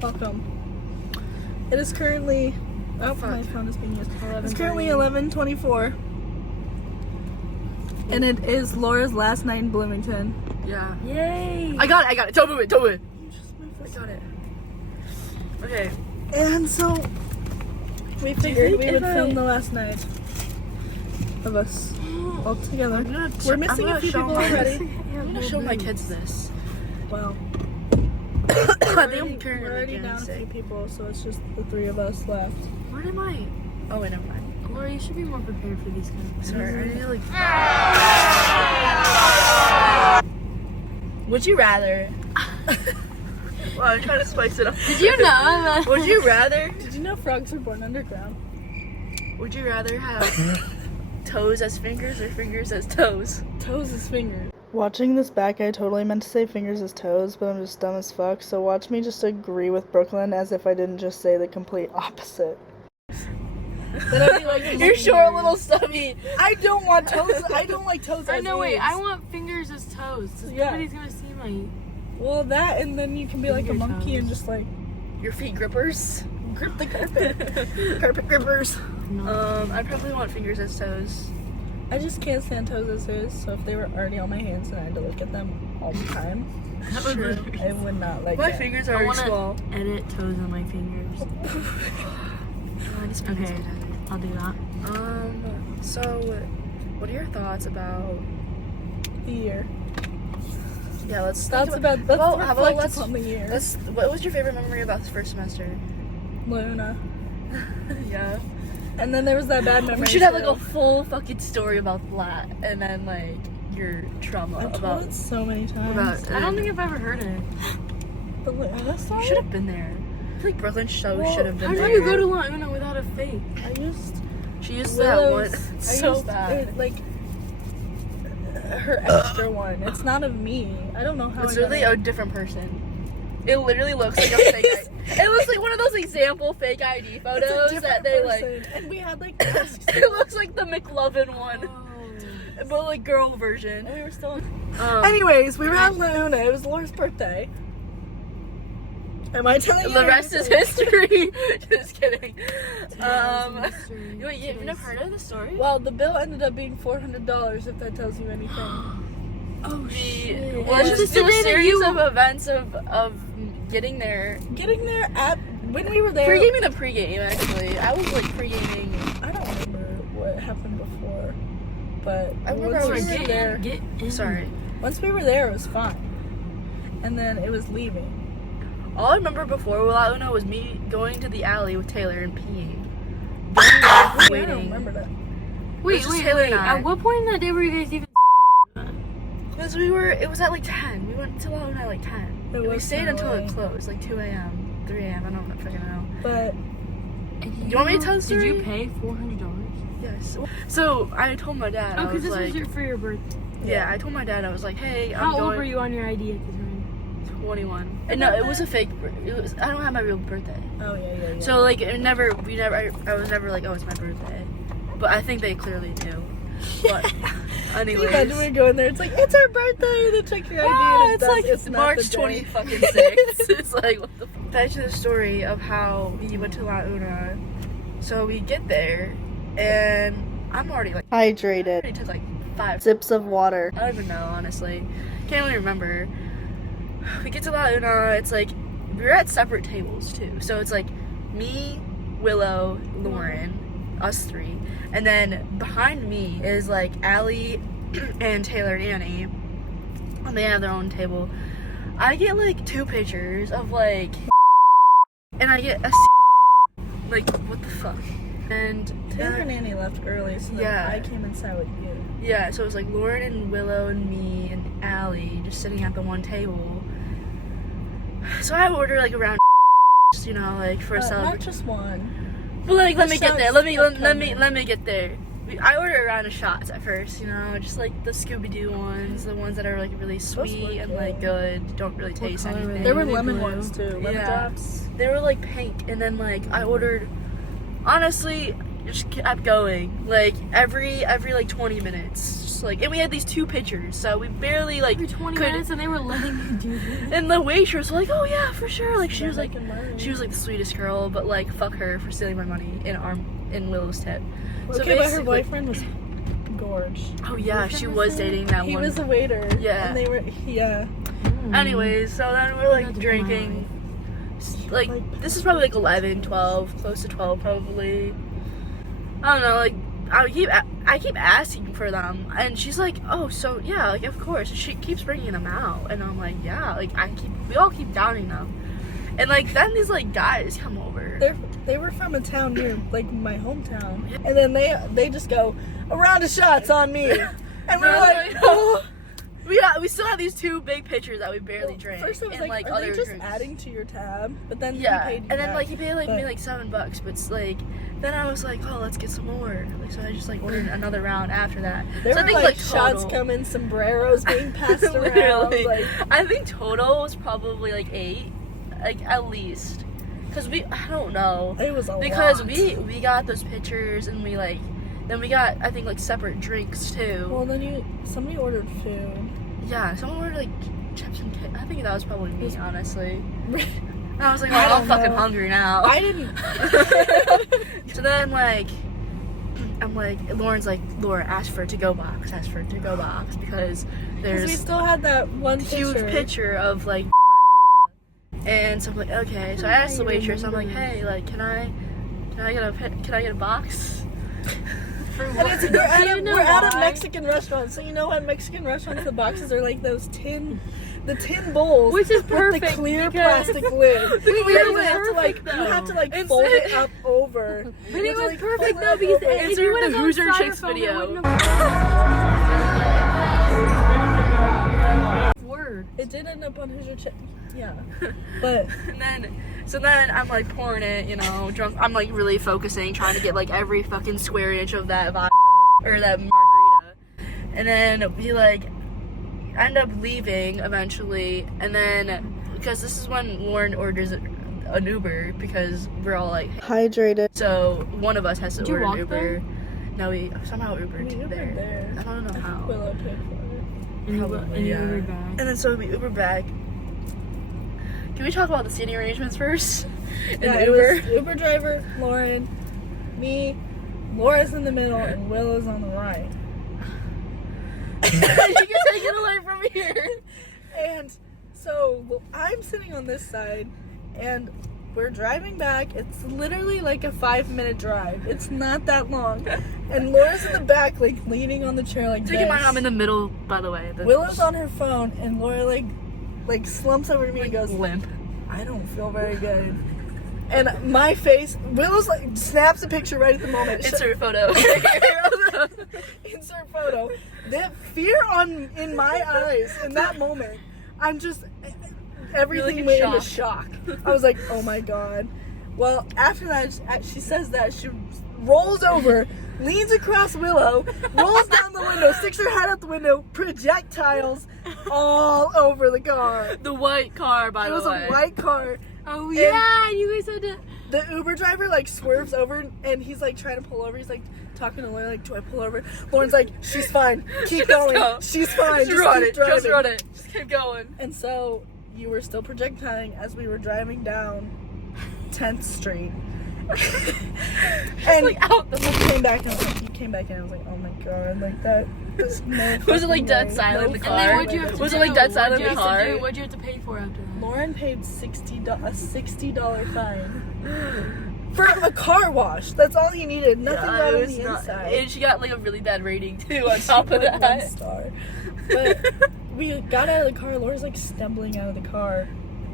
Welcome. It is currently... Oh, my phone is being used. It's currently 11:24. And it is Laura's last night in Bloomington. Yeah. Yay! I got it. Don't move it. I got it. Okay. And so, we figured we would film the last night of us all together. We're missing a few people already. I'm gonna show my kids this. Wow. We're already down a few people, so it's just the three of us left. Where am I? Oh wait, never mind. Laura, you should be more prepared for these kind of things. Sorry, I need to like. Would you rather? Well, I'm trying to spice it up. Did you know? Would you rather? Did you know frogs are born underground? Would you rather have toes as fingers or fingers as toes? Toes as fingers. Watching this back, I totally meant to say fingers as toes, but I'm just dumb as fuck, so watch me just agree with Brooklyn as if I didn't just say the complete opposite. Then I'd be like, you're short, little stubby. I don't want toes. I don't like toes as No, wait, legs. I want fingers as toes. So nobody's gonna see my... Well, that, and then you can be like a monkey toes. and just like... Your feet grippers. Grip the carpet. Carpet grippers. I probably want fingers as toes. I just can't stand toes as toes, so if they were already on my hands and I had to look at them all the time, I would not like My that. fingers I are want small. to edit toes on my fingers. Okay, I'll do that. So, what are your thoughts about The year. Yeah, let's Thoughts think about, let's well, how about reflect let's upon the year. what was your favorite memory about this first semester? Luna. Yeah. And then there was that bad memory. We should have like a full fucking story about that, and then like your trauma I've about. told it so many times. About I don't think I've ever heard it. The Luna you story? should have been there. I feel like Brooklyn should have been How there. do you go to Luna without a fake? I used She used that one. Willow's- So I used bad. like her extra one. It's not of me. I don't know how. It's I got really it. a different person. It literally looks like a fake ID. It looks like one of those example fake ID It's a photos different that they like. person. And we had like masks. It looks like the McLovin one, but like girl version. And we were still. Anyways, we were at Luna. It was Laura's birthday. Am I telling you? The rest is history. Just kidding. Wait, you've never heard of the story? Well, the bill ended up being $400. If that tells you anything. Oh shit! Well, Well, it's just the a day that series you- of events of getting there. Getting there at when we were there. Pre-gaming the pre-game actually. I was like pre-gaming. I don't remember what happened before, but I remember once I was we were there, Get in. Sorry. once we were there, it was fine. And then it was leaving. All I remember before La Una was me going to the alley with Taylor and peeing. Getting back, I waiting. don't remember that. Wait, just Taylor and I. At what point in that day were you guys even? Because it was at like 10. We went to La Una at like 10. It And we was stayed so until it late. closed, like 2 a.m., 3 a.m., I don't fucking know. But You want me to tell the story? Did you pay $400? Yes. So, I told my dad, Oh, I because was this like, was for your birthday. yeah, I told my dad, I was like, hey, I'm How going old were you on your ID at the time? 21. And no, it was a fake, I don't have my real birthday. oh yeah. So, like, I was never like, oh, it's my birthday. But I think they clearly knew. But, Can you anyways. imagine we go in there? It's like it's our birthday. They check your ID. Ah, and it's stuff. like It's not March the day. 20 fucking 6th. It's like, what the fuck? Back to the story of how we went to La Una. So we get there, and I'm already like, Hydrated. already took like 5 Sips of water. I don't even know, honestly. Can't really remember. We get to La Una, it's like, we were at separate tables too. So it's like me, Willow, Lauren, us three. And then behind me is like Allie and Taylor and Annie. And they have their own table. I get like 2 pictures of like, and I get a like, what the fuck? And Taylor and Annie left early, so then Yeah. I came inside with you. yeah, so it was like Lauren and Willow and me and Allie just sitting at the one table. So I ordered like around, you know, like for a Not celebration. just one. But like, let me get there. Let me Sounds get there. I ordered a round of shots at first, you know, just like the Scooby Doo ones, the ones that are like really sweet and like good, don't really taste color were anything. There were Maybe lemon blue. ones too. Lemon Yeah. drops. They were like pink, and then like I ordered. Honestly, just kept going. Like every like 20 minutes, pictures. Like, and we had these 2 pictures, so we barely like For 20 could. minutes and they were letting me do this. And the waitress was like, "Oh yeah, for sure." Like, she was like, making money. she was like the sweetest girl, but like, fuck her for stealing my money in Willow's tip. So Okay, but her basically- boyfriend was gorge. Oh yeah, Boyfriend she was was there? dating that He one. was a waiter. Yeah. And they were, yeah. Anyways, so then we're Not like to be drinking. Like, Like- this is probably like 11, 12, close to 12 probably. I don't know, like, I keep asking for them, and she's like, "Oh, so yeah, like of course." She keeps bringing them out, and I'm like, "Yeah, like we all keep downing them." And like then these like guys come over. They were from a town near, like, my hometown. And then they just go, "A round of shots on me." And we're No, like, no. "Oh." We still have these 2 big pictures that we barely drank. First I was and, like, "Are they other just drinks. adding to your tab?" But then Yeah, he paid you and then back. like he paid like me But- like $7, but it's like then I was like, "Oh, let's get some more." Like, so I just like ordered another round after that. There so were I think like total, shots coming, sombreros being passed around. Literally. Like, I think total was probably like 8, like at least, because I don't know, it was a because lot. we got those pictures and we like then we got I think like separate drinks too. Well, then somebody ordered food. Yeah, someone ordered like chips and cake. I think that was probably me, Was- honestly. And I was like, "Oh, I I'm don't fucking know. hungry now." I didn't. So then, like, I'm like, Lauren's like, "Laura, ask for a to-go box, because Because there's we still had that one huge picture of, like, and so I'm like, okay. So I asked the waitress, I'm like, "Hey, like, can I get a box?" And it's, we're at a Mexican restaurant, so you know at Mexican restaurants the boxes are like those tin bowls, Which is with the perfect clear because- plastic lid. The That clear you lid have to like perfect, you have to though. like It's- fold it up over. But You it have to, was like, perfect fold it though up because over. if Insert you would have the gone Hoosier Chicks styrofoam, it video. wouldn't have Word. It did end up on Hoosier Chick. Yeah, but So then I'm like pouring it, you know, drunk. I'm like really focusing, trying to get like every fucking square inch of that vodka or that margarita. And then we like end up leaving eventually. And then because this is when Lauren orders an Uber because we're all like hydrated. So one of us has to Did you order an walk Uber. there? No, we somehow Ubered We Ubered there. there. I don't know how. Willow paid for it. Probably, yeah. And then so we Uber back. Can we talk about the seating arrangements first? In Yeah, the it Uber. was Uber driver, Lauren, me, Laura's in the middle, and Willow's on the right. You can take it away from here. And so I'm sitting on this side, and we're driving back. It's literally like a 5-minute drive. It's not that long. And Laura's in the back, like leaning on the chair like Take this. in mind, I'm in the middle, by the way. Willow's on her phone, and Laura like slumps over to me and goes, limp. "I don't feel very good." And my face, Willow's like snaps a picture right at the moment. Insert photo. Insert photo. That fear in my eyes in that moment, I'm just everything in went into shock. I was like, "Oh my god." Well, after that, she says that she rolls over, leans across Willow, rolls down the window, sticks her head out the window, projectiles all over the car. The white car, by It the was way. a white car. Oh And- yeah, you guys had to. The Uber driver like swerves over and he's like trying to pull over. He's like talking to Lauren, like, "Do I pull over?" Lauren's like, "She's fine. Keep Just going. go. She's fine. Just run keep it. driving." Just run it. Just keep going. And so you were still projectiling as we were driving down 10th Street. And like out the. you came back and you came back in. I was like, "Oh my god!" Like that. Was it, like, dead silent in the car? And then what'd you have to Was do? it, like, dead silent What'd in the you have to car? do? What'd you have to pay for after that? Lauren paid a $60 fine for a car wash. That's all he needed. Nothing Yeah, got it on was the not- inside. And she got like a really bad rating too on top of Like, 1 that. star. But we got out of the car. Laura's like stumbling out of the car.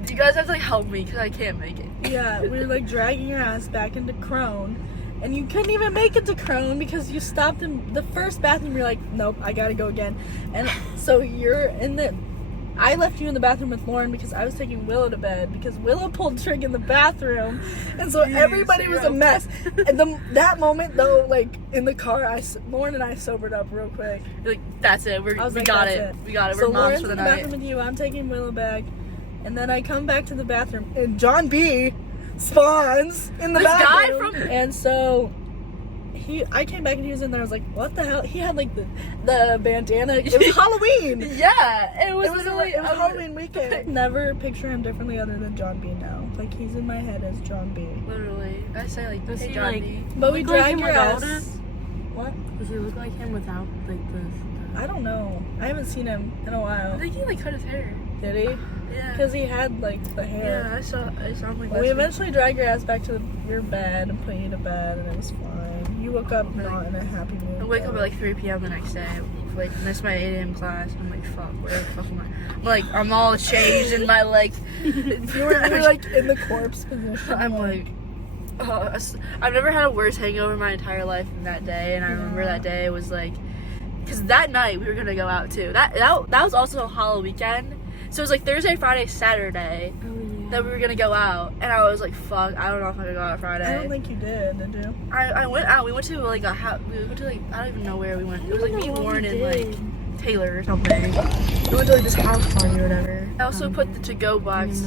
You guys have to like help me because I can't make it. Yeah, we were like dragging your ass back into Crone. And you couldn't even make it to Crone because you stopped in the first bathroom. You're like, "Nope, I gotta go again." And so you're in the. I left you in the bathroom with Lauren because I was taking Willow to bed because Willow pulled Trig in the bathroom, and so everybody was a mess. And that moment though, like in the car, Lauren and I sobered up real quick. You're like, that's it. We I was like, got "That's it. We got it. So We're moms Lauren's for the in the night. bathroom with you. I'm taking Willow back, and then I come back to the bathroom, and John B spawns in the This guy bathroom. from- And so I came back and he was in there. I was like, what the hell? He had like the bandana. It was Halloween. Yeah, it was Halloween weekend. Never picture him differently other than John B now. Like, he's in my head as John B. Literally. I say, like, Does hey, he, John like- B. But we Look like drag him your without ass. it? What? Does he look like him without, like, this? I don't know. I haven't seen him in a I while. think he, like, cut his hair. Did he? Yeah. Because he had, like, the hair. Yeah, I saw him, like, Well, we last week. eventually dragged your ass back to your bed and put you to bed, and it was fine. You woke up not in a happy mood. I wake up though. at like 3 p.m. the next day. Like, missed my 8 a.m. class. I'm like, fuck, where the fuck am I? I'm like, I'm all changed in my, like... you were like, in the corpse position. I'm like... I've never had a worse hangover in my entire life than that day. And I remember that day was like... Because that night, we were going to go out, too. That was also a Halloween weekend. So it was like Thursday, Friday, Saturday that we were going to go out. And I was like, fuck, I don't know if I could go out Friday. I don't think you did you? I went out. We went to like a house. We went to like I don't even know where we went. It was like me, Lauren, and like Taylor or something. We went to like this house party or whatever. I also put the to-go box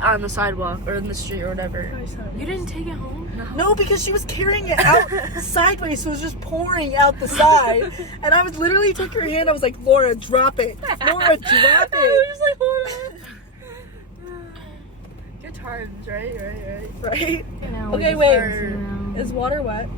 on the sidewalk or in the street or whatever. You didn't take it home? No, because she was carrying it out sideways, so it was just pouring out the side. And I was literally took her hand. I was like, Laura, drop it. Laura, drop it. I was just like, hold on. Good times, right? Right? Now Okay, we wait. just sit around. Is water wet?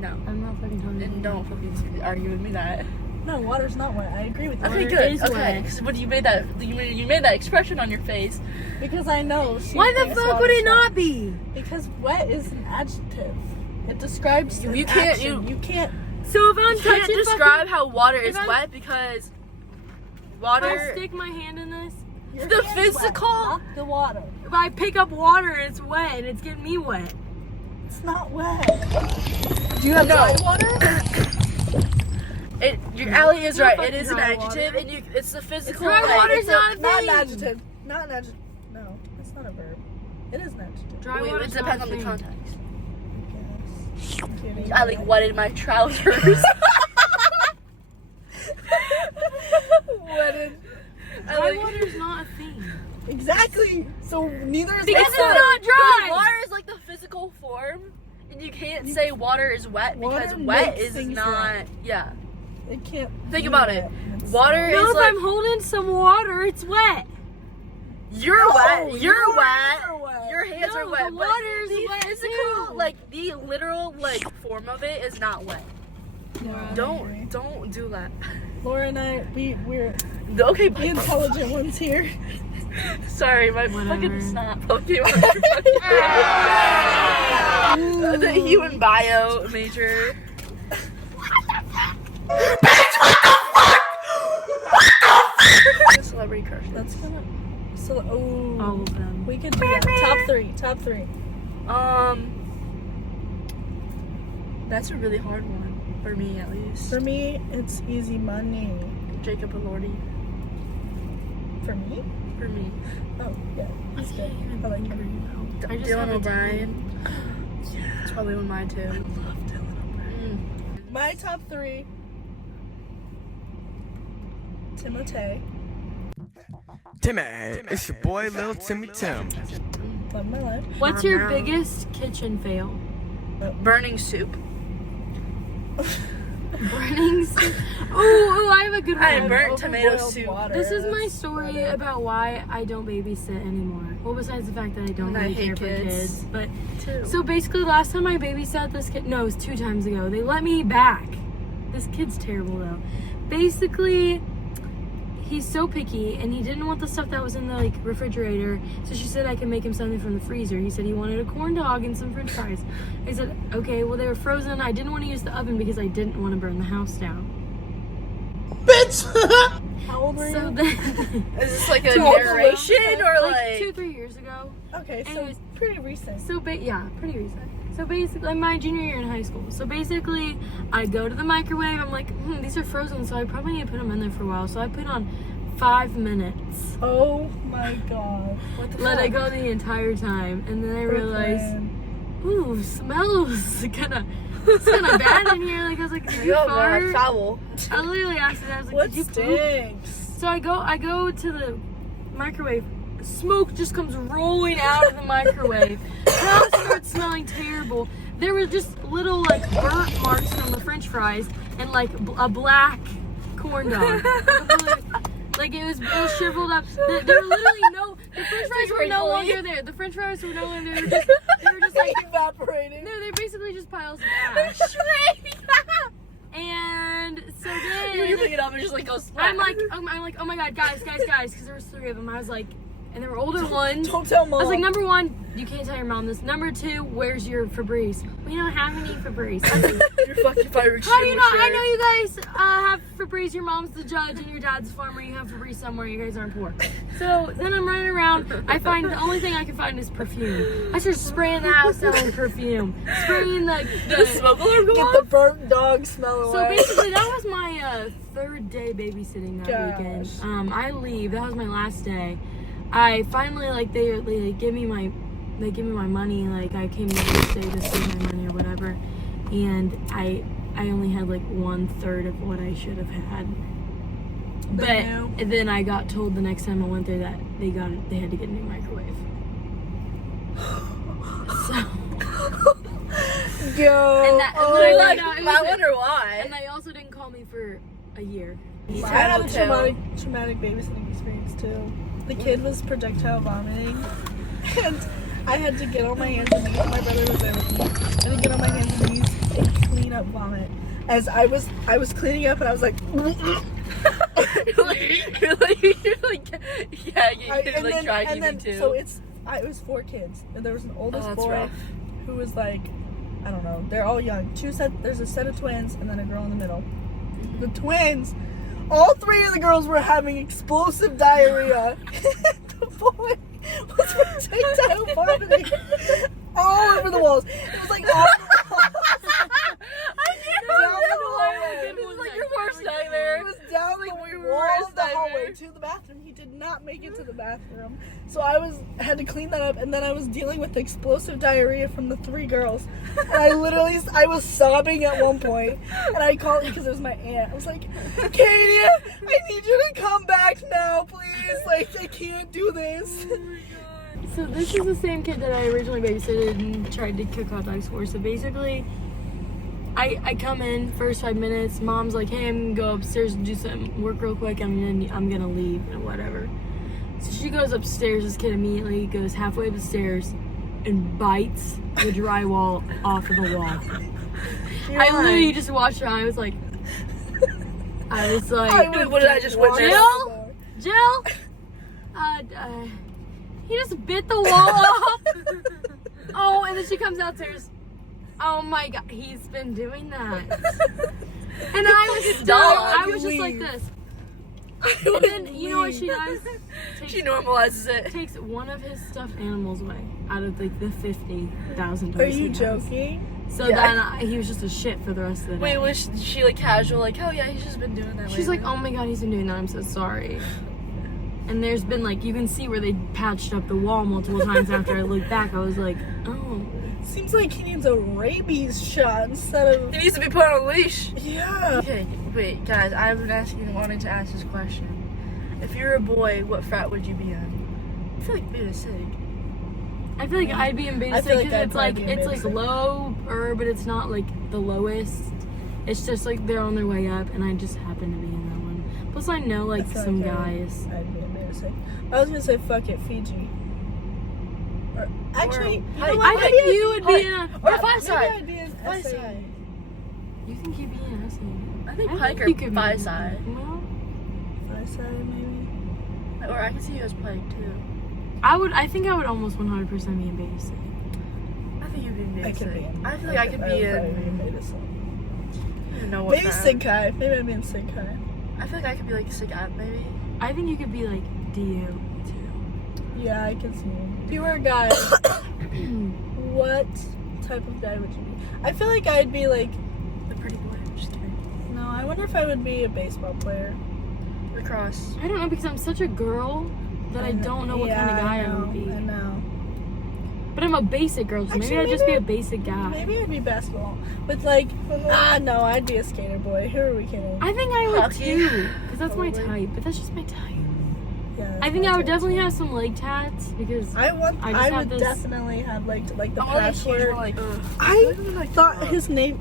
No. I'm not fucking talking. And don't fucking argue with me that. No, water's not wet. I agree with you. Okay, Water good. is Okay, wet. because when you made that, you made that expression on your face. Because I know. she Why the thinks fuck would water's it not be? wet. Because wet is an adjective. It describes You an can't- action. You can't. So if I'm You can't touching describe how water is if I'm- wet because if I water. stick my hand in this, Your The hand's physical- wet, not the water. if I pick up water and it's wet and it's getting me wet. It's not wet. Do you have No. dry water? Your Allie is No right. fucking It is an dry adjective, water. and it's the physical. dry like, water's it's a- not a Not an thing. adjective. Not an adjective. No, it's not a verb. It is an adjective. Dry Wait, water's it depends not on a the thing. context. Yes. I'm kidding. I like wetted my trousers. Wetted. I Dry like- water's not a thing. Exactly. So neither is Because wet. it's not dry. Water is like the physical form, and you can't say water is wet because Water wet makes is things not. wet. Yeah. It can't. Think be about it. wet. It's Water No, is if like I'm holding some water, it's wet. you're No, wet. You're your wet. hands are wet. Your hands No, are wet. the but water's the wet physical, too. like the literal, like form of it is not wet. No, I agree. Don't do that. Laura and I, we're Okay, the intelligent ones here. sorry, my Whatever. fucking snap Pokemon. The human bio major. Celebrity crush. That's gonna. So, All of them. we could do that. Top three. Top three. That's a really hard one for me, at least. For me, it's easy money. Jacob Elordi. For me? For me. Oh, yeah. That's good. I like him. I just Dylan have a O'Brien. It's probably one of mine too. I love Dylan O'Brien. My top three. Timotei. Timmy, it's your boy Lil Timmy Tim. Love my life. What's your biggest kitchen fail? Burning soup. Burning soup. Ooh, I have a good one. I burnt tomato Overboiled soup. water. This is my That's story better. about why I don't babysit anymore. Well, besides the fact that I don't And I really hate care for kids. kids. But Too. so basically, last time I babysat this kid, no, it was 2 times ago. They let me back. This kid's terrible though. Basically, he's so picky, and he didn't want the stuff that was in the refrigerator. So she said I can make him something from the freezer. He said he wanted a corn dog and some French fries. I said okay. Well, they were frozen. I didn't want to use the oven because I didn't want to burn the house down. How old were So you? then, Is this like a Too old to narration or like like? 2-3 years ago. Okay, so Anyways. pretty recent. So yeah, pretty recent. So basically, my junior year in high school. So basically, I go to the microwave. I'm like, these are frozen, so I probably need to put them in there for a while. So I put on 5 minutes. Oh my god. What the Let fuck? it go the entire time, and then I realized, Brooklyn. ooh, smells kind of bad in here. Like I was like, did you Yo, fart? foul. I literally asked it. I was like, What did you poop? stinks? So I go to the microwave. Smoke just comes rolling out of the microwave. The house starts smelling terrible. there were just little like burnt marks from the French fries and like a black corn dog. Like it was shriveled up. There were literally the French fries were no longer there. The French fries were no longer there. They were just like evaporating. No, they're basically just piles of ash. And so then You pick it up and just like goes. I'm like, oh my god, guys, because there was 3 of them. I was like, and there were older ones. Don't tell Mom. I was like, number 1, you can't tell your mom this. Number 2, where's your Febreze? We don't have any Febreze. I was like, You're fucking fire. how do you not? I know you guys have Febreze. Your mom's the judge and your dad's a farmer. You have Febreze somewhere. You guys aren't poor. So then I'm running around. I find the only thing I can find is perfume. I start spraying the house down with perfume. Spraying the smoke alarm go Get off? the burnt dog smell away. So basically, that was my 3rd day babysitting that weekend. I leave. That was my last day. I finally they give me my money. Like I came the next day to save my money or whatever, and I only had like 1/3 of what I should have had. But and then I got told the next time I went there that they had to get a new microwave. So. Yo. And that, Oh, like, like, no, it I was- wonder why. And they also didn't call me for a year. I had a traumatic babysitting experience too. The kid was projectile vomiting, and I had to get on my hands and knees. My brother was there with me. I had to get on my hands and knees and clean up vomit. As I was cleaning up, and I was like, you're like, yeah, you're like dragging me too. so it was 4 kids, and there was an oldest boy rough. who was like, I don't know, they're all young. There's a set of twins, and then a girl in the middle. The twins. All 3 of the girls were having explosive diarrhea. The boy was projectile vomiting all over the walls. It was like all over the walls. It was like your worst nightmare. It was down like the your wall worst of the hallway nightmare. to the bathroom. He did not make it to the bathroom. So I had to clean that up, and then I was dealing with explosive diarrhea from the 3 girls. And I was sobbing at one point, and I called because it was my aunt. I was like, Katie, I need you to come back now, please. Like, I can't do this. So this is the same kid that I originally babysitted and tried to cook hot dogs for. So basically, I come in first 5 minutes. Mom's like, "Hey, I'm gonna go upstairs and do some work real quick. I'm gonna leave and whatever." So she goes upstairs. This kid immediately goes halfway up the stairs and bites the drywall off of the wall. I literally just watched her. I was like, what did I just witness? Jill, he just bit the wall off. Oh, and then she comes downstairs. Oh my god, he's been doing that. And I was just like this. And then, you know what she does? She normalizes it. Takes one of his stuffed animals away out of like the 50,000 Are you joking? So Yeah. then he was just a shit for the rest of the day. Wait, was she like casual? Like, oh yeah, he's just been doing that. She's lately. like, oh my god, he's been doing that. I'm so sorry. And there's been like, you can see where they patched up the wall multiple times after I looked back. I was like, oh. Seems like he needs a rabies shot instead of. He needs to be put on a leash. Yeah. Okay, wait, guys, I've been wanting to ask this question. If you're a boy, what frat would you be in? I feel like beta sig. I feel like I'd be in beta I feel like because I'd it's like probably be in it's beta like lower, but it's not like the lowest. It's just like they're on their way up, and I just happen to be in that one. Plus, I know like I feel some like guys. I'd be embarrassing. I was gonna say fuck it, Fiji. Or actually, Or- you know what? I think Maybe you would be in a. Or Maybe Phi Psi. I'd be in Phi SA. Psi. You think you'd be in SA? I think I Pike think or you could be Phi in- Psi. Well, Phi Psi, maybe. Or I can see you as Pike too. I think I would almost 100% be in beta sig. I think you'd be in beta I could be sig. in. I feel like I could be would probably in. beta sig. I don't even know what Maybe frat. Sig Chi. Maybe I'd be in Sig Chi. I feel like I could be like a Sig App maybe. I think you could be like DU too. Yeah, I can see it. If you were a guy, what type of guy would you be? I feel like I'd be like. The pretty boy. Just kidding. No, I wonder if I would be a baseball player. Lacrosse. I don't know because I'm such a girl that I don't know what kind of guy I would be. I know. But I'm a basic girl, so maybe Actually, I'd just be a basic guy. Maybe I'd be basketball. With like, no, I'd be a skater boy. Who are we kidding? I think I would Hockey. too, because that's my Probably. type. But that's just my type. Yeah. I think I would definitely have some leg tats because I just would have this- definitely have like the I want to patchwork. like, I thought his name.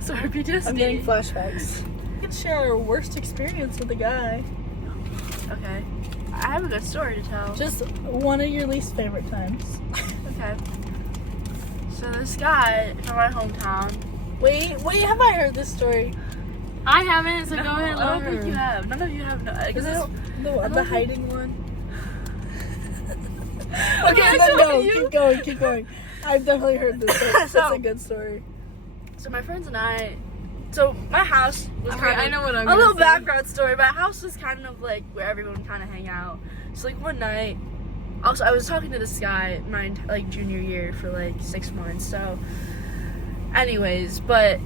sorry, I'm getting PTSD. flashbacks. We could share our worst experience with a guy. Okay. I have a good story to tell. Just one of your least favorite times. Okay. So this guy from my hometown. Wait, have I heard this story? I haven't, so go ahead. I don't let think her. you have. None of you have. No, Is it the don't hiding one? Okay, Okay, then no, keep going. I've definitely heard this story. That's So- a good story. So my friends and I. So my house was Okay, kind of. I know what I'm a gonna little say. background story. My house was kind of like where everyone kind of hang out. So like one night. Also, I was talking to this guy my like junior year for like 6 months. So, anyways, but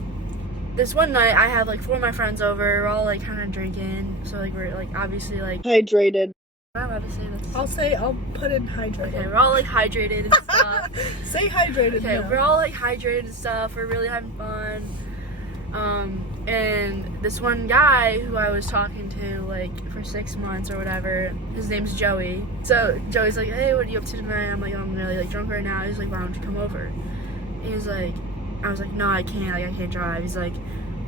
this one night I have like 4 of my friends over. We're all like kind of drinking. So like we're like obviously like. Hydrated. Am I allowed to say this? I'll put in hydrated. Okay, we're all like hydrated and stuff. Say hydrated. Okay, now. we're all like hydrated and stuff. We're really having fun. And this one guy who I was talking to like for 6 months or whatever, his name's Joey. So Joey's like, "Hey, what are you up to tonight?" I'm like, "I'm really like drunk right now." He's like, "Why don't you come over?" He's like, I was like, "No, I can't. Like, I can't drive." He's like,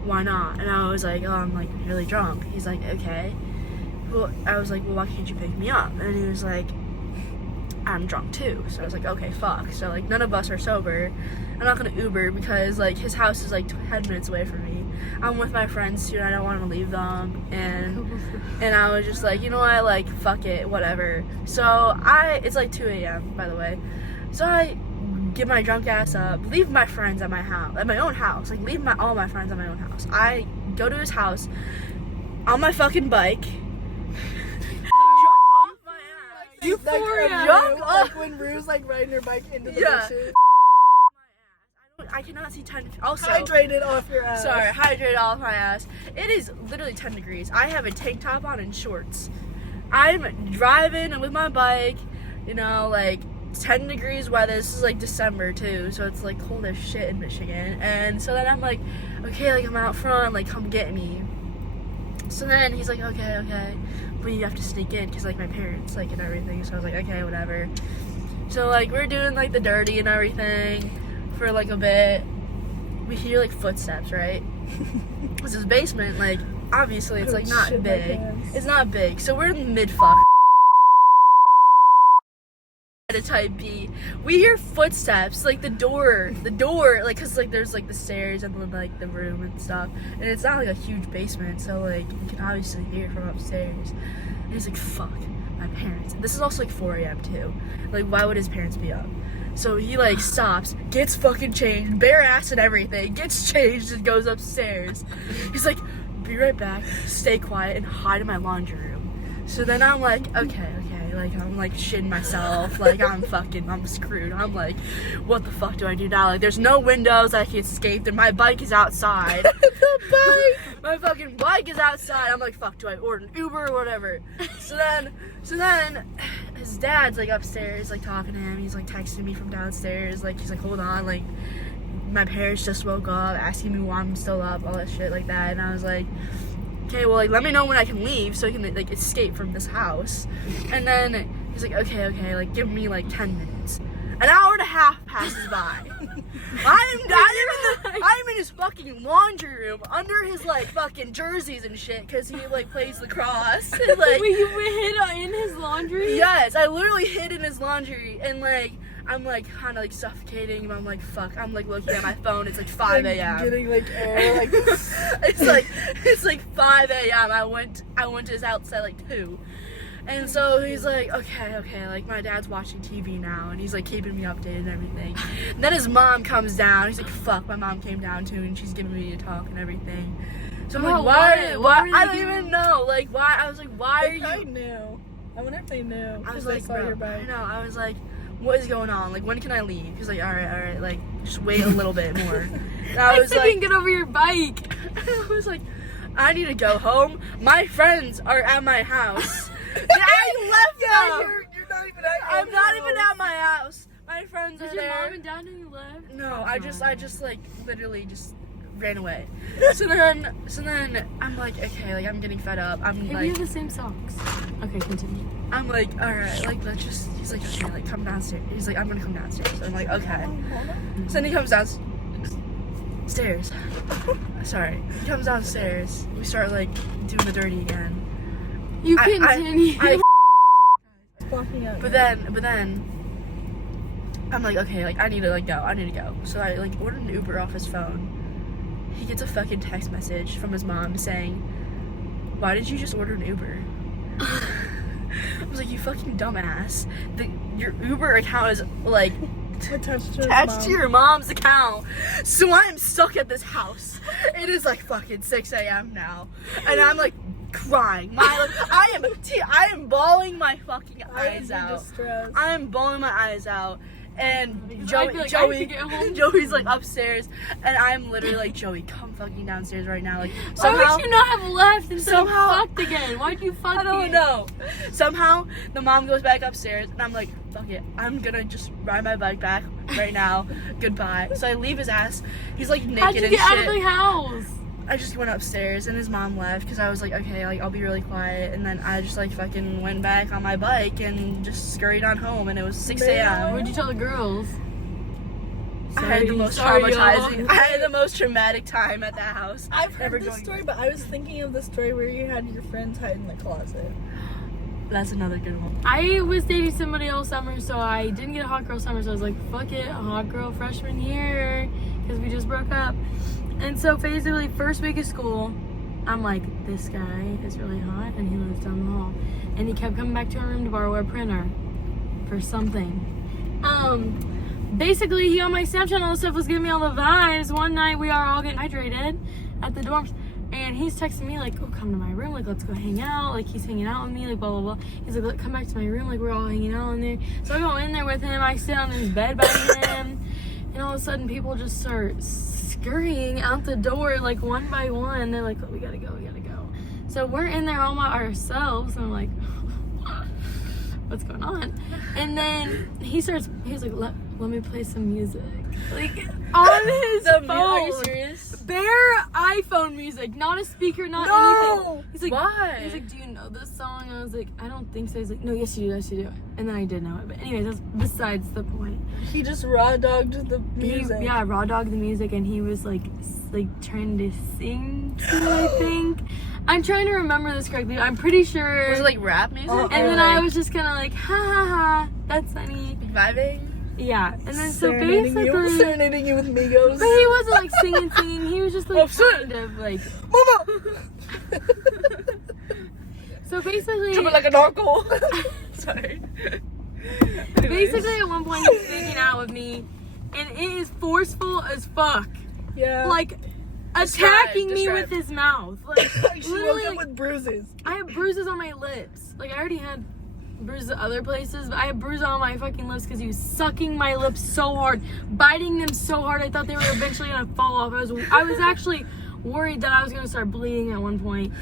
"Why not?" And I was like, "Oh, I'm like really drunk." He's like, "Okay." Well, I was like, "Well, why can't you pick me up?" And he was like, "I'm drunk too." So I was like, "Okay, fuck." So like none of us are sober. I'm not gonna Uber because like his house is like 10 minutes away from me. I'm with my friends too and I don't want to leave them. And I was just like, you know what, like fuck it, whatever. So it's like 2 a.m. by the way. So I get my drunk ass up, leave my friends at my house, at my own house, like leave all my friends at my own house. I go to his house on my fucking bike. Drunk off my ass. Euphoria. Drunk like when Rue's like riding her bike into the Yeah. bushes. I cannot see 10. Also, Hydrated off your ass. sorry, hydrated off my ass. It is literally 10 degrees. I have a tank top on and shorts. I'm driving with my bike, you know, like 10 degrees weather. This is like December too, so it's like cold as shit in Michigan. And so then I'm like, okay, like I'm out front, like come get me. So then he's like, okay, but you have to sneak in because like my parents like and everything. So I was like, okay, whatever. So like we're doing like the dirty and everything for like a bit. We hear like footsteps, right? It's his basement, like obviously it's like not Shit my big. pants. It's not big. So we're in the mid fuck at a type B. We hear footsteps, like the door, like cause like there's like the stairs and then like the room and stuff. And it's not like a huge basement, so like you can obviously hear from upstairs. And he's like, fuck, my parents. This is also like 4 a.m. too. Like why would his parents be up? So he like stops, gets fucking changed, bare ass and everything, gets changed and goes upstairs. He's like, be right back, stay quiet and hide in my laundry room. So then I'm like, okay, like I'm like shitting myself, like I'm screwed. I'm like, what the fuck do I do now? Like there's no windows I can escape and my bike is outside. My fucking bike is outside. I'm like, fuck, do I order an Uber or whatever? So then his dad's like upstairs, like talking to him. He's like texting me from downstairs. Like he's like, hold on, like my parents just woke up, asking me why I'm still up, all that shit like that. And I was like, okay, well, like let me know when I can leave so I can like escape from this house. And then he's like, okay, like give me like 10 minutes. An hour and a half passes by. I'm in his fucking laundry room under his like fucking jerseys and shit because he like plays lacrosse. And, like, Wait, you hid in his laundry? yes, I literally hid in his laundry and like I'm like kind of like suffocating and I'm like fuck. I'm like looking at my phone. It's like 5 a.m. Getting like air, like it's like 5 a.m. I went to his house at like 2. And so he's like, okay, like my dad's watching TV now and he's like keeping me updated and everything. And then his mom comes down. He's like, fuck, my mom came down too and she's giving me a talk and everything. So I'm like, why? I don't even know. Like, why? I was like, why are you? I knew. I wonder if they knew. I was 'cause they like, saw bro, your bike. I know. I was like, what is going on? Like, when can I leave? He's like, all right, like, just wait a little bit more. And I was said you like, can get over your bike. I was like, I need to go home. My friends are at my house. I left them. You're not even at I'm not even at my house. My friends Did are your there. mom and dad know you left? No, I just like literally just ran away. So then I'm like, okay, like I'm getting fed up. I'm Hey, we like, have the same socks. Okay, continue. I'm like, all right, like let's just. He's like, okay, like come downstairs. He's like, I'm gonna come downstairs. I'm like, okay. So then he comes downstairs. Sorry, he comes downstairs. We start like doing the dirty again. You continue. Fucking up. But then I'm like, okay, like I need to go. So I like ordered an Uber off his phone. He gets a fucking text message from his mom saying, why did you just order an Uber? I was like, you fucking dumbass. Your Uber account is like Attached to your mom's account. So I am stuck at this house. It is like fucking 6 a.m. now. And I'm like crying. I am bawling my fucking eyes out. I am bawling my eyes out. And I'd be like, I have to get home. Joey's like upstairs, and I'm literally like, Joey, come fucking downstairs right now. Like Why somehow, would you not have left and somehow- fucked again? Why'd you fuck I don't again? know. Somehow the mom goes back upstairs, and I'm like, fuck it, I'm gonna just ride my bike back right now. Goodbye. So I leave his ass. He's like naked How'd you and get shit. out of the house? I just went upstairs, and his mom left because I was like, okay, like I'll be really quiet. And then I just like fucking went back on my bike and just scurried on home, and it was 6 a.m. What'd you tell the girls? I had the most Sorry, traumatizing. y'all. I had the most traumatic time at that house. I've Never heard this going- story, but I was thinking of the story where you had your friends hide in the closet. That's another good one. I was dating somebody all summer, so I didn't get a hot girl summer, so I was like, fuck it, a hot girl freshman year, because we just broke up. And so basically, first week of school, I'm like, this guy is really hot, and he lives down the hall. And he kept coming back to our room to borrow a printer for something. Basically, he on my Snapchat and all this stuff was giving me all the vibes. One night, we are all getting hydrated at the dorms. And he's texting me like, oh, come to my room, like, let's go hang out. Like, he's hanging out with me, like, blah, blah, blah. He's like, come back to my room, like, we're all hanging out in there. So I go in there with him, I sit on his bed by him, and all of a sudden, people just start scurrying out the door, like, one by one. They're like, oh, we gotta go, we gotta go. So we're in there all by ourselves, and I'm like, what's going on? And then he's like, let me play some music. Like, on his phone. Are you serious? Bare iPhone music, not a speaker, not anything. He's like, Why? He's like, do you know this song? I was like, I don't think so. He's like, no, yes you do, yes you do. And then I did know it. But anyways, that's besides the point. He just raw dogged the music. Yeah, raw dog the music, and he was like trying to sing to it, I think. I'm trying to remember this correctly. I'm pretty sure. Was it like rap music? Oh, And then I was just kind of like, ha ha ha, that's funny. Vibing? Yeah. And then so Serenading basically. you with Migos. But he wasn't like singing. He was just like Oh, shit. kind of like. Mama! So basically. Tripping like a narco. Sorry. Basically, at one point, he's hanging out with me, and it is forceful as fuck. Yeah. Like, attacking me Describe. with his mouth. Like, she literally, woke up with bruises. I have bruises on my lips. Like, I already had bruises other places, but I have bruises on my fucking lips because he was sucking my lips so hard, biting them so hard, I thought they were eventually gonna fall off. I was actually worried that I was gonna start bleeding at one point.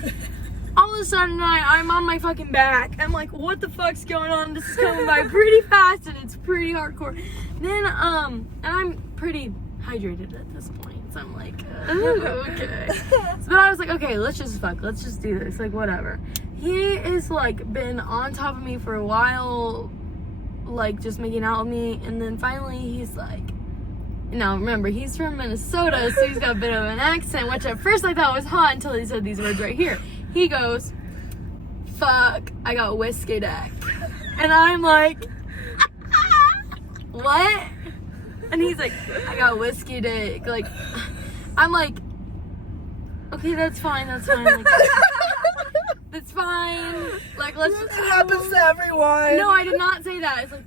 All of a sudden, I'm on my fucking back. I'm like, what the fuck's going on? This is coming by pretty fast, and it's pretty hardcore. Then, and I'm pretty hydrated at this point, so I'm like, ooh, okay. But I was like, okay, let's just fuck. Let's just do this. Like, whatever. He is, like, been on top of me for a while, like, just making out with me, and then finally he's like, now remember, he's from Minnesota, so he's got a bit of an accent, which at first I thought was hot until he said these words right here. He goes, fuck, I got whiskey dick. And I'm like, what? And he's like, I got whiskey dick. Like, I'm like, okay, that's fine. Like, that's fine. Like, let's just. It happens to everyone. No, I did not say that. It's like,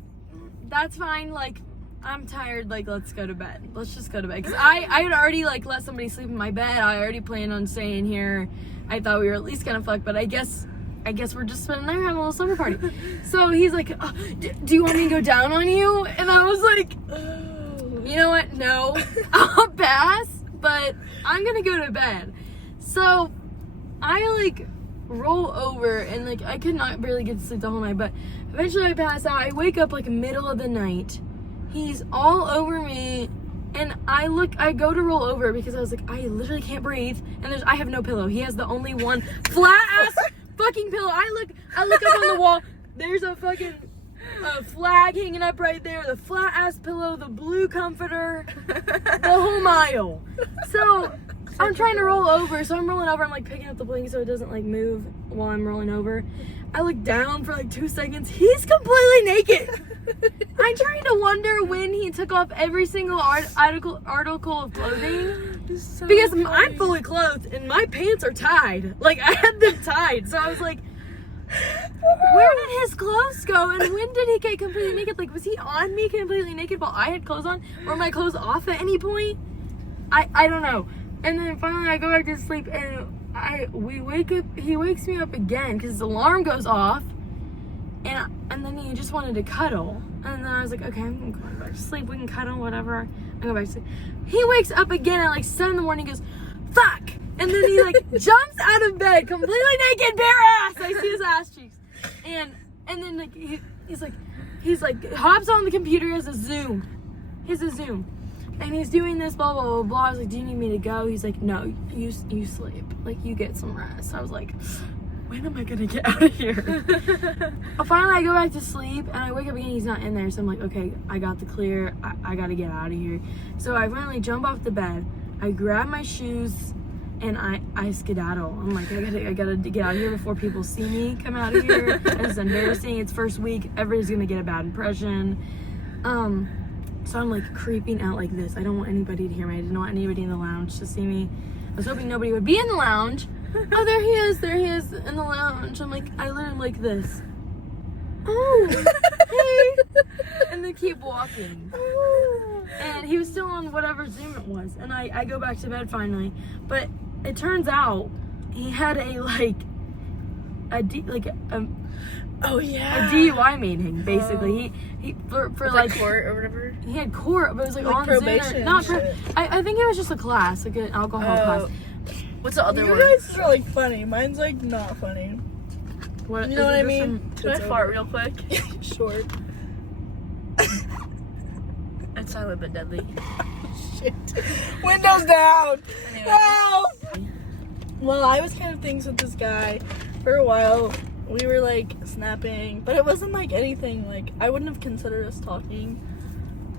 that's fine. Like, I'm tired. Like, let's go to bed. Let's just go to bed. Because I had already, like, let somebody sleep in my bed. I already planned on staying here. I thought we were at least gonna fuck, but I guess we're just spending there having a little summer party. So he's like, do you want me to go down on you? And I was like, you know what? No, I'll pass, but I'm gonna go to bed. So I like roll over and like I could not really get to sleep the whole night, but eventually I pass out. I wake up like middle of the night. He's all over me, And I go to roll over because I was like, I literally can't breathe. And I have no pillow. He has the only one flat ass fucking pillow. I look up on the wall. There's a fucking flag hanging up right there. The flat ass pillow, the blue comforter, the whole mile. So I'm trying to roll over. So I'm rolling over. I'm like picking up the blanket so it doesn't like move while I'm rolling over. I look down for like 2 seconds. He's completely naked. I'm trying to wonder when he took off every single article of clothing. So Because funny. I'm fully clothed and my pants are tied. Like, I had them tied. So I was like, where did his clothes go? And when did he get completely naked? Like, was he on me completely naked while I had clothes on? Were my clothes off at any point? I don't know. And then finally I go back to sleep and we wake up. He wakes me up again because his alarm goes off. And then he just wanted to cuddle. And then I was like, okay, I'm going back to sleep. We can cuddle, whatever. I go back to sleep. He wakes up again at like 7 in the morning. He goes, fuck! And then he like jumps out of bed, completely naked, bare ass. I see his ass cheeks. And then like he's like hops on the computer, has a Zoom. And he's doing this, blah, blah, blah, blah. I was like, do you need me to go? He's like, no, you sleep. Like, you get some rest. I was like, when am I gonna get out of here? Finally, I go back to sleep, and I wake up again, he's not in there. So I'm like, okay, I got the clear. I gotta get out of here. So I finally jump off the bed. I grab my shoes, and I skedaddle. I'm like, I gotta get out of here before people see me come out of here. It's embarrassing. It's first week. Everybody's gonna get a bad impression. So I'm like creeping out like this. I don't want anybody to hear me. I didn't want anybody in the lounge to see me. I was hoping nobody would be in the lounge. Oh, there he is in the lounge. I'm like, I literally like this. Oh, hey. And then keep walking. And he was still on whatever Zoom it was. And I go back to bed finally. But it turns out he had a Oh yeah. a DUI meeting, basically. He for like court or whatever. he had court, but it was like on probation Zoom. Not and shit. I think it was just a class, like an alcohol class. What's the other You one? guys are like funny. Mine's like not funny. What, You know what is I it mean? Can I It's fart over. real quick? Short. It's silent but deadly. Shit. Windows down. Anyway. Help! Well, I was kind of things with this guy for a while. We were like snapping, but it wasn't like anything. Like I wouldn't have considered us talking.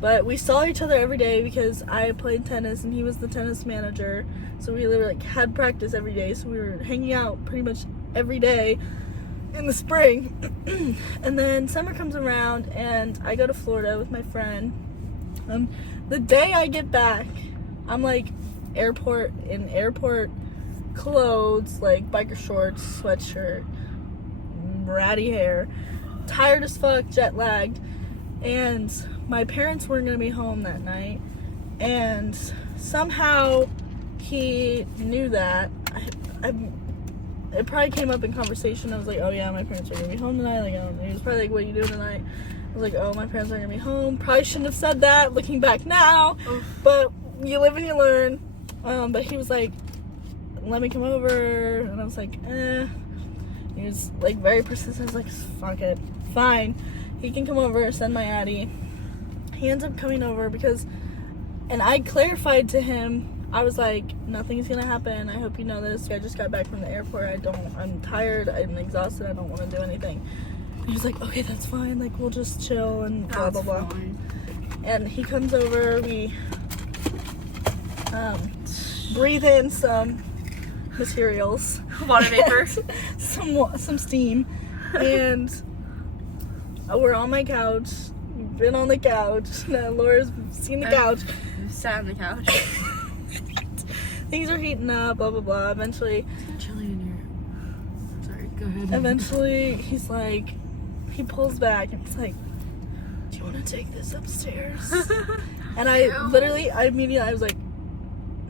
But we saw each other every day because I played tennis and he was the tennis manager. So we literally like had practice every day. So we were hanging out pretty much every day in the spring. And then summer comes around and I go to Florida with my friend. The day I get back, I'm like airport clothes, like biker shorts, sweatshirt, ratty hair, tired as fuck, jet lagged, and my parents weren't gonna be home that night, and somehow he knew that. It probably came up in conversation. I was like, oh yeah, my parents are gonna be home tonight. Like, I don't know. He was probably like, what are you doing tonight? I was like, oh, my parents aren't gonna be home. Probably shouldn't have said that, looking back now, but you live and you learn. But he was like, let me come over, and I was like, eh. He was like very persistent. I was like, fuck it, fine. He can come over, send my Addie. He ends up coming over and I clarified to him, I was like, nothing's gonna happen. I hope you know this. I just got back from the airport. I'm tired. I'm exhausted. I don't want to do anything. And he was like, okay, that's fine. Like, we'll just chill and blah, blah, blah. Fine. And he comes over. We breathe in some materials. Water vapor. some steam. And we're on my couch. We've been on the couch. Now Laura's seen the couch. Sat on the couch. Things are heating up, blah, blah, blah. Eventually, It's chilly in here. Sorry, go ahead. Eventually, he's like, he pulls back and he's like, do you want to take this upstairs? And I immediately was like,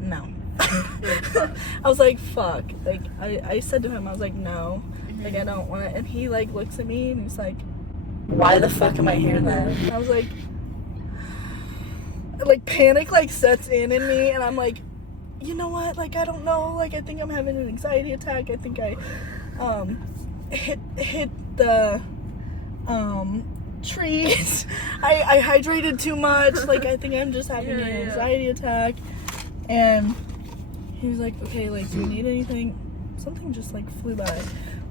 no. I was like, fuck. Like, I said to him, I was like, no. Like, I don't want to. And he, like, looks at me and he's like, why the fuck am I here then? And I was like, panic, like, sets in me. And I'm like, you know what? Like, I don't know. Like, I think I'm having an anxiety attack. I think I, hit the trees. I hydrated too much. Like, I think I'm just having an anxiety attack. And he was like, okay, like, do you need anything? Something just, like, flew by.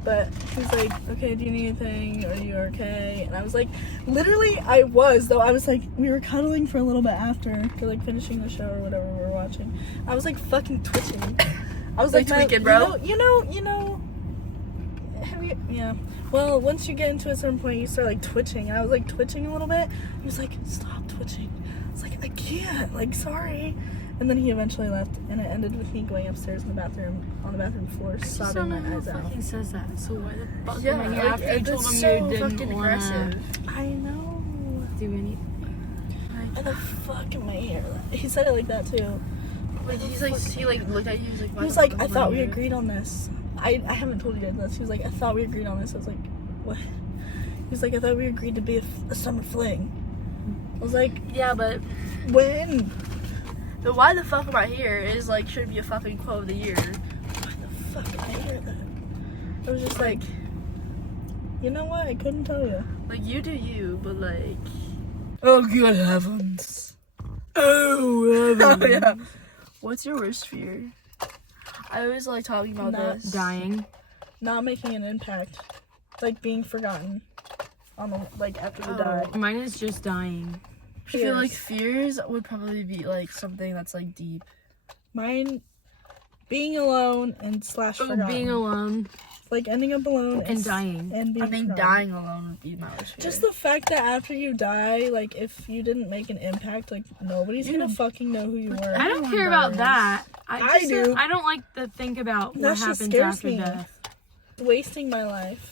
But he was like, okay, do you need anything? Are you okay? And I was like, literally, I was, though. I was like, we were cuddling for a little bit after, for, like, finishing the show or whatever we were watching. I was, like, fucking twitching. I was like tweaking, bro. You know, yeah. Well, once you get into a certain point, you start, like, twitching. And I was, like, twitching a little bit. He was like, stop twitching. I was like, I can't. Like, sorry. And then he eventually left, and it ended with me going upstairs in the bathroom, on the bathroom floor, sobbing my eyes out. Fucking says that. So why the fuck Yeah, am I here like, after you told it's him so you didn't fucking wanna aggressive. I know. do anything? Why the fuck am I here? He said it like that, too. Like, he looked at you, he was like, He was like, I thought we agreed on this. I haven't told you guys this. He was like, I thought we agreed on this. I was like, what? He was like, I thought we agreed to be a summer fling. I was like, yeah, but when? the why the fuck am I here is like, should be a fucking quote of the year. Why the fuck did I hear that? I was just like, you know what? I couldn't tell you. Like, you do you, but like, Oh, good heavens. oh yeah. What's your worst fear? I always like talking about this. Dying. Not making an impact. Like being forgotten. On the, like, after we die. Mine is just dying. I feel like fears would probably be like something that's like deep. Mine, being alone and / forgotten. Being alone Like ending up alone and dying. And being I think forgotten. dying alone would be my worst fear. Just the fact that after you die, like, if you didn't make an impact, like, nobody's gonna fucking know who you were. I don't care about that. I do. I don't like to think about That what just happens scares after me. death. Wasting my life.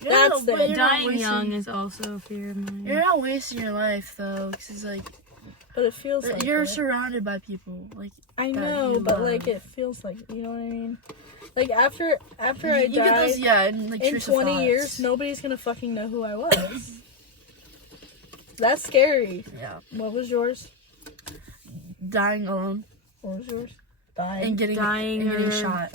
Yeah, That's but it. you're not Dying wasting- young is also a fear of mine. You're not wasting your life though, because it's like But it feels like you're it. surrounded by people. Like, I that know, you but, love. like, it feels like, you know what I mean? Like, after I you get die, those, yeah, and like in intrusive 20 thoughts. years, nobody's gonna fucking know who I was. That's scary. Yeah, What was yours? dying alone What was yours? Dying. and getting shot.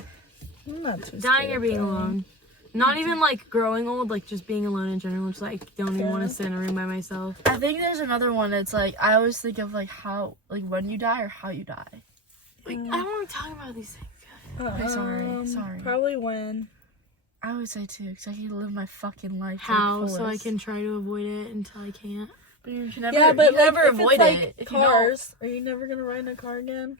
I'm not too Dying scared or being of dying. alone. Not even like growing old, like just being alone in general. Just like don't even want Yeah. to sit in a room by myself. I think there's another one that's like I always think of like how like when you die or how you die. Like I don't want to talk about these things. Okay, sorry. Probably when. I always say too, because I can live my fucking life. to the How? So I fullest. can try to avoid it until I can't. But you can never. Yeah, but you like, never if avoid it's like it. If you don't- cars, are you never gonna ride in a car again?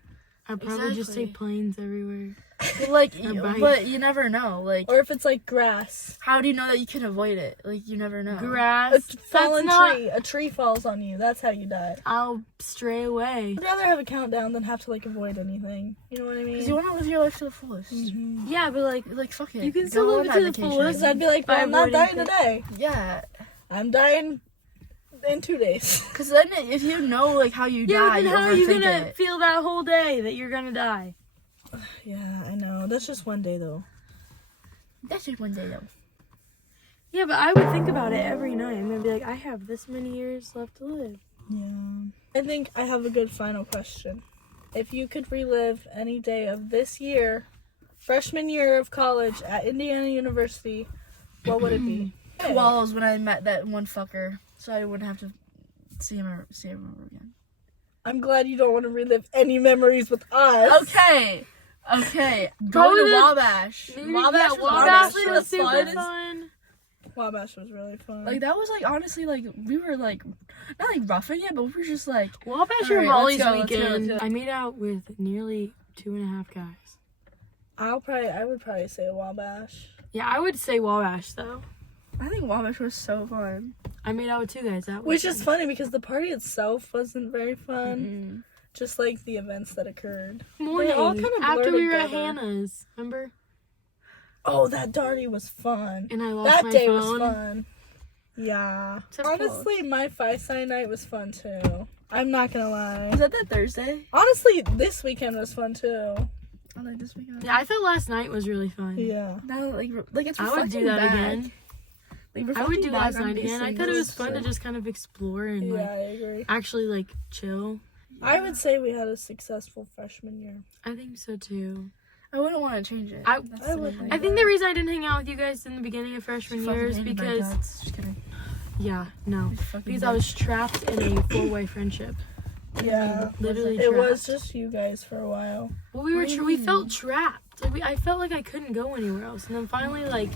I'd probably just Exactly. take planes everywhere. But, like, Or bike. but you never know. Like, Or if it's like grass, how do you know that you can avoid it? Like, you never know. Grass. a That's fallen not. tree, a tree falls on you. That's how you die. I'll stray away. I'd rather have a countdown than have to like avoid anything. You know what I mean? Because you want to live your life to the fullest. Mhm. Yeah, but like Like, fuck it. You can Go still live on it that to the vacation. fullest. Because I'd be like, By well, I'm not avoiding dying today. Yeah. I'm dying in 2 days. Because then if you know, like, how you yeah, die, but you then how are you overthink gonna it. feel that whole day that you're gonna die? Yeah, I know. That's just one day though. That's just one day, though. Yeah, but I would think about it every night and then be like, I have this many years left to live. Yeah. I think I have a good final question. If you could relive any day of this year, freshman year of college at Indiana University, what would it be? Well, it was when I met that one fucker, so I wouldn't have to see him ever again. I'm glad you don't want to relive any memories with us. Okay. Going Probably to the- Wabash. Maybe Wabash that was Wabash honestly was the super funnest. fun. Wabash was really fun. Like, that was, like, honestly, like, we were, like, not, like, roughing it, but we were just, like, Wabash All or right, Raleigh's let's go, weekend. let's go. I made out with nearly 2.5 guys. I would probably say Wabash. Yeah, I would say Wabash though. I think Wabash was so fun. I made out with 2 guys that Which weekend. is funny because the party itself wasn't very fun. Just like the events that occurred. morning all kind of after blur we were at together. Hannah's. Remember? Oh, that darty was fun. And I lost That my day phone. was fun. Yeah. Except Honestly, my Phi-Sci night was fun too. I'm not gonna lie. Was that Thursday? Honestly, this weekend was fun too. I like this weekend. Yeah, I thought last night was really fun. Yeah. Now, like it's I would do reflecting that back. again. Like, I would reflecting do back last on night these again. I things, thought it was it's fun to like- just kind of explore and Yeah, like I agree. actually like chill. I would say we had a successful freshman year. I think so too. I wouldn't want to change it. I- That's I the wouldn't thing. I think the reason I didn't hang out with you guys in the beginning of freshman Fucking year is hated my because guts. Just kidding. Yeah, no. Because I was trapped in a 4-way friendship. Yeah. Literally It trapped. was just you guys for a while. Well, we felt trapped. Like I felt like I couldn't go anywhere else. And then finally, like,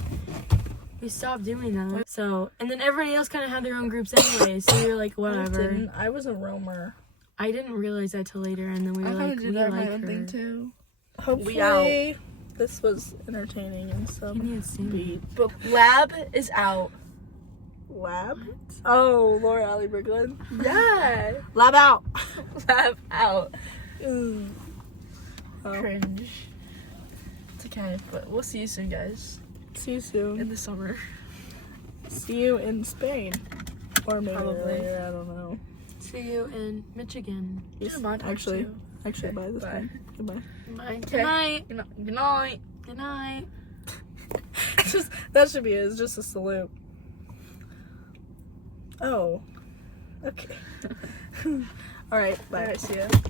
we stopped doing that. So, and then everybody else kind of had their own groups anyway. So we were like, whatever. I was a roamer. I didn't realize that till later. And then we were like, we like her. too. Hopefully, this was entertaining and some Give me a sing. beat. But lab is out. Lab? Oh, Laura Alley Brooklyn. Yeah. Lab out. Lab out. Oh. Cringe. It's okay, but we'll see you soon, guys. See you soon. In the summer. See you in Spain. Or maybe Probably. earlier, I don't know. See you in Michigan. Yes, Vermont actually, too. bye this Bye. time. Goodbye. Bye. Good Okay. night. Good night. Good night. Just that should be it. It's just a salute. Oh. Okay. All right. Bye. Alright, see ya.